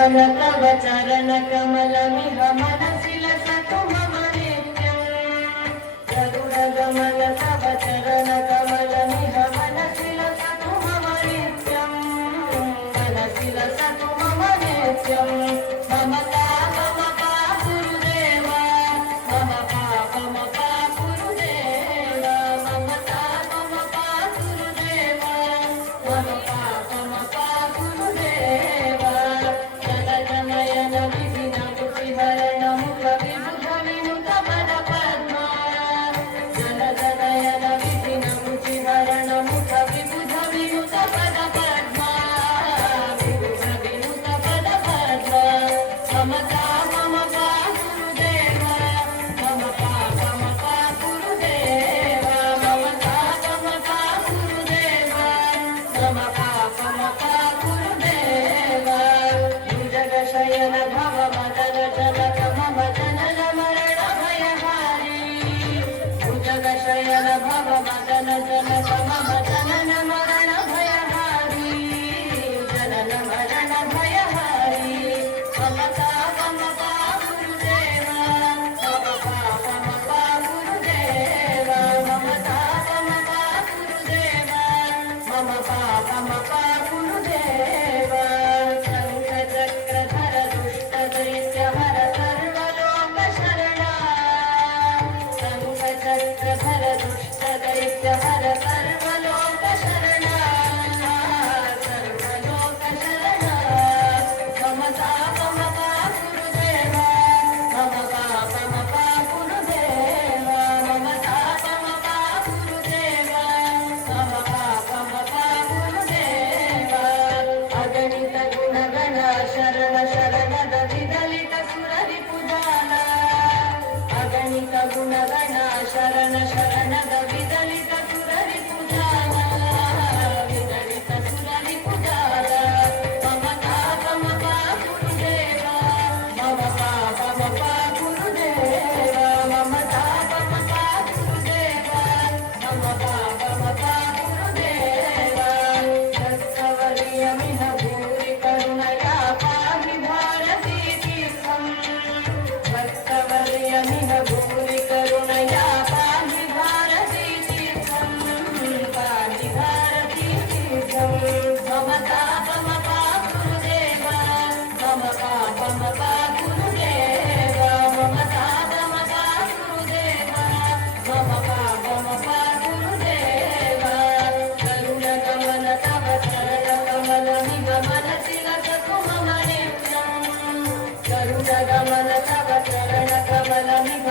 गमन तव चरण कमलमिह मनसि लसतु मम नित्यम् गरुड गमन तव चरण कमलमिह मनसि लसतु मम नित्यम् मनसि लसतु मम नित्यम् मम पापमपा गुरुदेव मम पापमपा गुरुदेव मम पापमपा गुरुदेव मम पापमपा गुरुदेव जगन्मयन विधिन बुद्धिहरण मुख विबुध विनुत पद पद्मा जगन्मयन विधिन बुद्धिहरण मुख विबुध विनुत पद पद्मा विबुध विनुत पद पद्मा समता मम पा गुरुदेव मम पापमपा गुरुदेव मम पापमपा गुरुदेव मम पापमपा गुरुदेव भुजगशयन भव मदन जनक मम जनन मरण भयहारी भुजगशयन भव मदन जनक मम जनन मरण भयहारी जनन मरण भयहारी मम पापमपा गुरुदेव मम पापमपा गुरुदेव मम पापमपा गुरुदेव मम पापमपा गुरुदेव शङ्खचक्रधर दुष्टदैत्यहर सर्वलोकशरणा शङ्खचक्रधर दुष्टदैत्यहर सर्वलोकशरणा सर्वलोकशरणा मम पापमपा गुरुदेव मम पापमपा गुरुदेव मम पापमपा गुरुदेव मम पापमपा गुरुदेव अगणित गुणगण शरण शरणद विदलित सुररिपुजान अगणित गुणगण शरण शरणद विदलित सुररिपुजान विदलित सुररिपुजान मम पापमपा गुरुदेव मम पापमपा गुरुदेव मम पापमपा गुरुदेव मम पापमपा गुरुदेव भक्तवर्यमिह भूरि करुणया पाहि भारती तीर्थम् भक्तवर्यमिह भूरि करुणया पाहि भारती तीर्थम् पाहि भारती तीर्थम् मम पापमपा गुरुदेव मम पापमपा गुरुदेव मम पापमपा गुरुदेव मम पापमपा गुरुदेव गरुड गमन तव चरण कमलमिह मनसि लसतु मम नित्यम् गरुड गमन तव चरण कमलमिह